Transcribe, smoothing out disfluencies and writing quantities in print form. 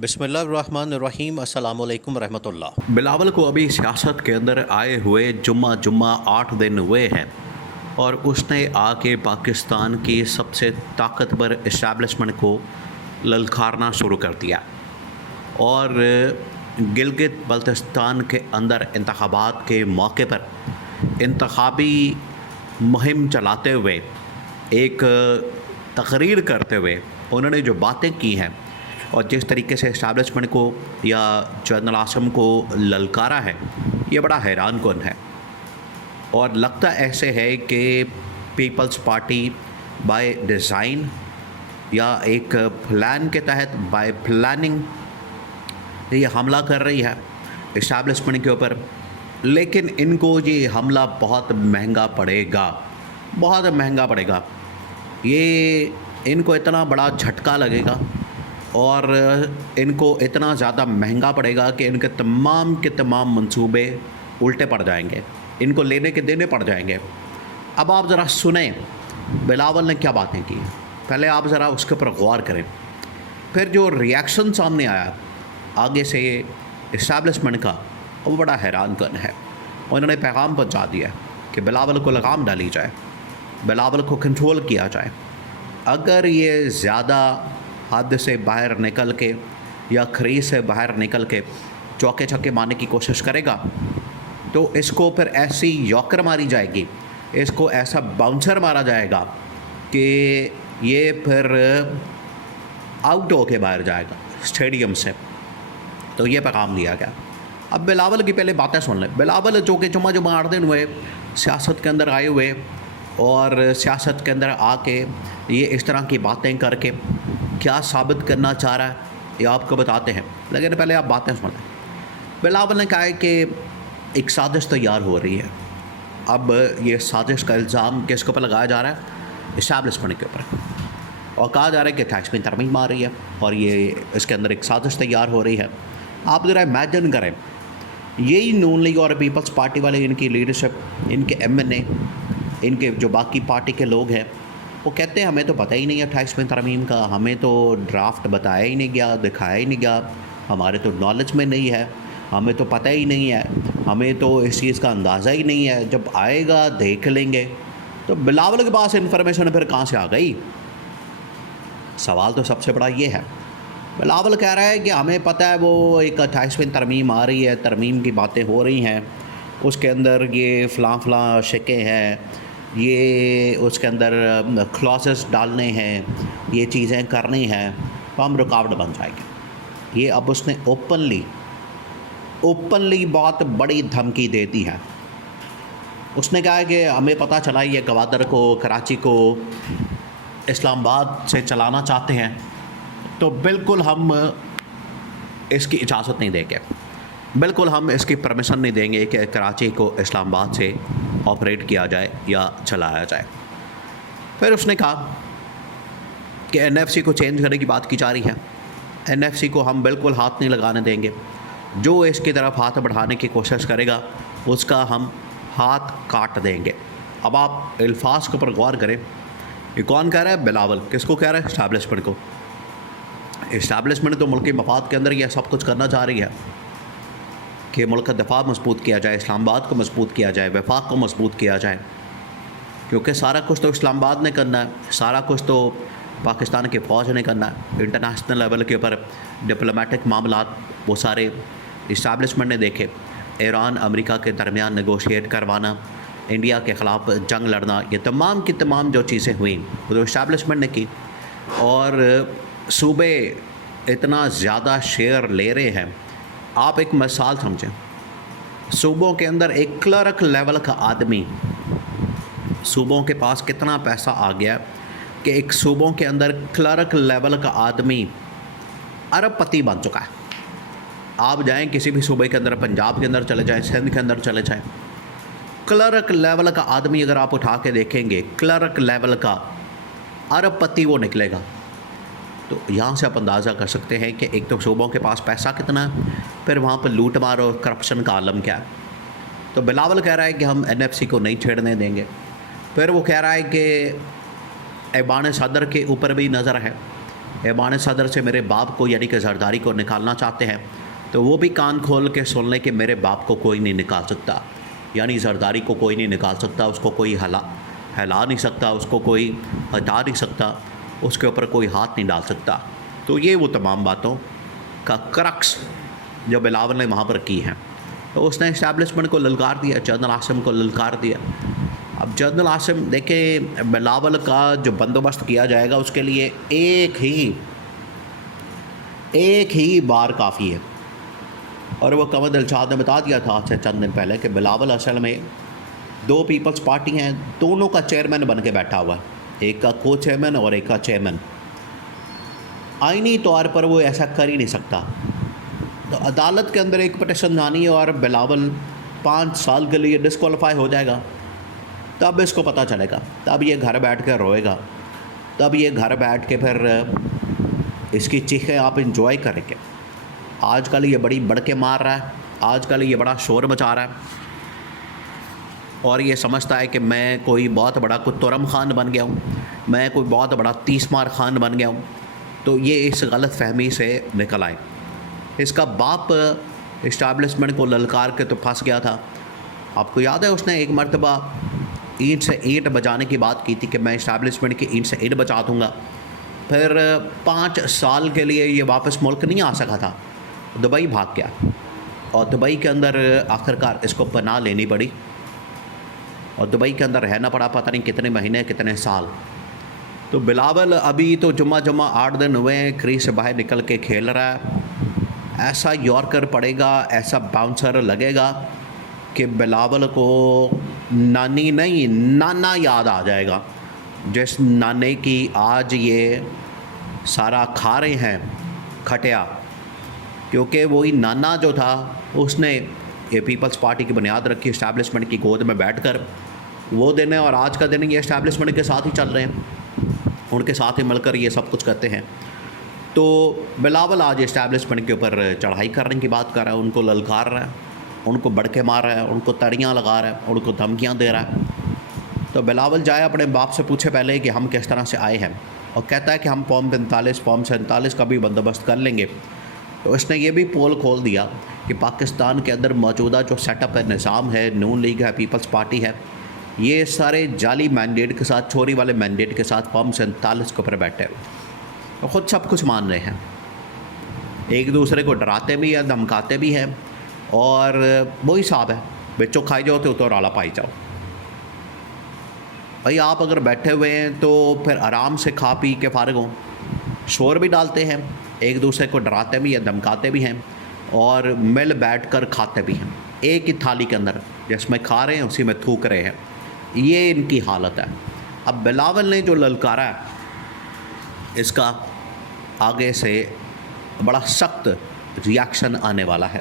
बिस्मिल्लाहिर्रहमानिर्रहीम अस्सलामु अलैकुम रहमतुल्लाह। बिलावल को अभी सियासत के अंदर आए हुए जुम्मा 8 दिन हुए हैं और उसने आके पाकिस्तान की सबसे ताकतवर इस्टेब्लिशमेंट को ललकारना शुरू कर दिया और गिलगित बल्तिस्तान के अंदर इंतखाबात के मौके पर इंतखाबी मुहिम चलाते हुए एक तकरीर करते हुए उन्होंने जो बातें की हैं और जिस तरीके से इस्टेब्लिशमेंट को या जनरल आसम को ललकारा है, ये बड़ा हैरान कुन है। और लगता ऐसे है कि पीपल्स पार्टी बाय डिज़ाइन या एक प्लान के तहत बाय प्लानिंग ये हमला कर रही है इस्टेब्लिशमेंट के ऊपर। लेकिन इनको ये हमला बहुत महंगा पड़ेगा, बहुत महंगा पड़ेगा। ये इनको इतना बड़ा झटका लगेगा और इनको इतना ज़्यादा महंगा पड़ेगा कि इनके तमाम के तमाम मंसूबे उल्टे पड़ जाएंगे, इनको लेने के देने पड़ जाएंगे। अब आप ज़रा सुने बिलावल ने क्या बातें की, पहले आप ज़रा उसके ऊपर गौर करें। फिर जो रिएक्शन सामने आया आगे से इस्टेब्लिशमेंट का, वो बड़ा हैरान कन है। उन्होंने पैगाम पहुंचा दिया कि बिलावल को लगाम डाली जाए, बिलावल को कंट्रोल किया जाए। अगर ये ज़्यादा हद से बाहर निकल के या खरीद से बाहर निकल के चौके छक्के मारने की कोशिश करेगा तो इसको फिर ऐसी यॉकर मारी जाएगी, इसको ऐसा बाउंसर मारा जाएगा कि ये फिर आउट होके बाहर जाएगा स्टेडियम से। तो ये पैगाम दिया गया। अब बिलावल की पहले बातें सुन लें। बिलावल जो कि जुम्मा 8 दिन हुए सियासत के अंदर आए हुए और सियासत के अंदर आके ये इस तरह की बातें करके क्या साबित करना चाह रहा है ये आपको बताते हैं, लेकिन पहले आप बातें सुन लें। बिलावल ने कहा है कि एक साजिश तैयार हो रही है। अब ये साजिश का इल्ज़ाम किसके ऊपर लगाया जा रहा है? इस्टेब्लिशमेंट के ऊपर। और कहा जा रहा है कि 28वीं तरमीम आ रही है और ये इसके अंदर एक साजिश तैयार हो रही है। आप ज़रा इमेजिन करें, यही नून लीग और पीपल्स पार्टी वाले, इनकी लीडरशिप, इनके MNA, इनके जो बाकी पार्टी के लोग हैं, वो कहते हैं हमें तो पता ही नहीं है 28वीं तरमीम का, हमें तो ड्राफ्ट बताया ही नहीं गया, दिखाया ही नहीं गया, हमारे तो नॉलेज में नहीं है, हमें तो पता ही नहीं है, हमें तो इस चीज़ का अंदाज़ा ही नहीं है, जब आएगा देख लेंगे। तो बिलावल के पास इन्फॉर्मेशन फिर कहाँ से आ गई? सवाल तो सबसे बड़ा ये है। बिलावल कह रहा है कि हमें पता है वो एक 28वीं तरमीम आ रही है, तरमीम की बातें हो रही हैं, उसके अंदर ये फ़लाँ शिकें हैं, ये उसके अंदर क्लॉसेस डालने हैं, ये चीज़ें करनी हैं, तो हम रुकावट बन जाएंगे। ये अब उसने ओपनली बहुत बड़ी धमकी दे दी है। उसने कहा है कि हमें पता चला ये गवादर को, कराची को इस्लामाबाद से चलाना चाहते हैं, तो बिल्कुल हम इसकी इजाज़त नहीं देंगे, बिल्कुल हम इसकी परमिशन नहीं देंगे कि कराची को इस्लामाबाद से ऑपरेट किया जाए या चलाया जाए। फिर उसने कहा कि NFC को चेंज करने की बात की जा रही है, NFC को हम बिल्कुल हाथ नहीं लगाने देंगे, जो इसकी तरफ हाथ बढ़ाने की कोशिश करेगा उसका हम हाथ काट देंगे। अब आप अल्फाज के ऊपर गौर करें, ये कौन कह रहा है? बिलावल। किसको कह रहा है? इस्टेब्लिशमेंट को। इस्टेब्लिशमेंट तो मुल्क के मफाद के अंदर यह सब कुछ करना चाह रही है कि मुल्क का दफ़ा मजबूत किया जाए, इस्लामाबाद को मजबूत किया जाए, वफाक को मजबूत किया जाए, क्योंकि सारा कुछ तो इस्लामाबाद ने करना है, सारा कुछ तो पाकिस्तान की फ़ौज ने करना है। इंटरनेशनल लेवल के ऊपर डिप्लोमेटिक मामलात वो सारे इस्टेब्लिशमेंट ने देखे। ईरान अमेरिका के दरमियान नेगोशिएट करवाना, इंडिया के ख़िलाफ़ जंग लड़ना, ये तमाम की तमाम जो चीज़ें हुई वो तो इस्टेब्लिशमेंट ने की। और सूबे इतना ज़्यादा शेयर ले रहे हैं। आप एक मिसाल समझें, सूबों के अंदर एक क्लर्क लेवल का आदमी, सूबों के पास कितना पैसा आ गया कि एक सूबों के अंदर क्लर्क लेवल का आदमी अरबपति बन चुका है। आप जाएं किसी भी सूबे के अंदर, पंजाब के अंदर चले जाएं, सिंध के अंदर चले जाएं, क्लर्क लेवल का आदमी अगर आप उठा के देखेंगे, क्लर्क लेवल का अरबपति वो निकलेगा। तो यहाँ से आप अंदाज़ा कर सकते हैं कि एक तो सूबों के पास पैसा कितना है, फिर वहाँ पर लूट मार और करप्शन का आलम क्या है। तो बिलावल कह रहा है कि हम NFC को नहीं छेड़ने देंगे। फिर वो कह रहा है कि ऐवान सदर के ऊपर भी नज़र है ऐवान सदर से मेरे बाप को यानी कि जरदारी को निकालना चाहते हैं, तो वो भी कान खोल के सुन लें कि मेरे बाप को कोई नहीं निकाल सकता, यानी जरदारी को कोई नहीं निकाल सकता, उसको कोई हिला नहीं सकता, उसको कोई हटा नहीं सकता, उसके ऊपर कोई हाथ नहीं डाल सकता। तो ये वो तमाम बातों का क्रक्स जो बिलावल ने वहाँ पर की हैं। तो उसने इस्टेब्लिशमेंट को ललकार दिया, जनरल आसिम को ललकार दिया। अब जनरल आसिम देखे, बिलावल का जो बंदोबस्त किया जाएगा उसके लिए एक ही बार काफ़ी है। और वो कमर दिलशाद ने बता दिया था आज से चंद दिन पहले कि बिलावल असल में 2 पीपल्स पार्टी हैं, दोनों का चेयरमैन बन के बैठा हुआ है, एक का को चेयरमैन और एक का चेयरमैन। आईनी तौर पर वो ऐसा कर ही नहीं सकता। तो अदालत के अंदर एक पिटीशन जानी है और बिलावल 5 साल के लिए डिस्क्वालीफाई हो जाएगा, तब इसको पता चलेगा, तब ये घर बैठ कर रोएगा, तब ये घर बैठ के फिर इसकी चीखें आप इंजॉय करेंगे। आजकल ये बड़ी बढ़ के मार रहा है, आजकल ये बड़ा शोर मचा रहा है और ये समझता है कि मैं कोई बहुत बड़ा कुतुरम खान बन गया हूँ, मैं कोई बहुत बड़ा तीसमार खान बन गया हूँ। तो ये इस गलत फहमी से निकल आए। इसका बाप इस्टेब्लिशमेंट को ललकार के तो फंस गया था। आपको याद है उसने एक मरतबा ईंट से ईंट बजाने की बात की थी कि मैं इस्टेब्लिशमेंट की ईंट से ईंट बचा दूँगा। फिर 5 साल के लिए ये वापस मुल्क नहीं आ सका था, दुबई भाग गया और दुबई के अंदर आखिरकार इसको पनाह लेनी पड़ी और दुबई के अंदर रहना पड़ा पता नहीं कितने महीने कितने साल। तो बिलावल अभी तो जुम्मा 8 दिन हुए हैं क्रीज से बाहर निकल के खेल रहा है। ऐसा यॉर्कर पड़ेगा, ऐसा बाउंसर लगेगा कि बिलावल को नानी नहीं नाना याद आ जाएगा, जिस नाने की आज ये सारा खा रहे हैं खटिया, क्योंकि वही नाना जो था उसने ये पीपल्स पार्टी की बुनियाद रखी इस्टेब्लिशमेंट की गोद में बैठकर। वो दिन है और आज का दिन ये इस्टेब्लिशमेंट के साथ ही चल रहे हैं, उनके साथ ही मिलकर ये सब कुछ करते हैं। तो बिलावल आज इस्टेब्लिशमेंट के ऊपर चढ़ाई करने की बात कर रहा है, उनको ललकार रहा है, उनको बढ़के मार रहा है, उनको तड़ियाँ लगा रहा है, उनको धमकियाँ दे रहा है। तो बिलावल जाए अपने बाप से पूछे पहले कि हम किस तरह से आए हैं, और कहता है कि हम फॉर्म 45 फॉर्म 47 का भी बंदोबस्त कर लेंगे। तो इसने ये भी पोल खोल दिया कि पाकिस्तान के अंदर मौजूदा जो सेटअप है, निज़ाम है, नून लीग है, पीपल्स पार्टी है, ये सारे जाली मैंडेट के साथ, चोरी वाले मैंडेट के साथ फॉर्म 47 के ऊपर बैठे तो ख़ुद सब कुछ मान रहे हैं, एक दूसरे को डराते भी हैं, धमकाते भी हैं, और वही साहब है बच्चों खाई जाओ तो रौला पाई जाओ। भाई आप अगर बैठे हुए हैं तो फिर आराम से खा पी के फारिग हों। शोर भी डालते हैं, एक दूसरे को डराते भी हैं, धमकाते भी हैं, और मिल बैठ कर खाते भी हैं एक ही थाली के अंदर, जिसमें खा रहे हैं उसी में थूक रहे हैं। ये इनकी हालत है। अब बिलावल ने जो ललकारा है इसका आगे से बड़ा सख्त रिएक्शन आने वाला है।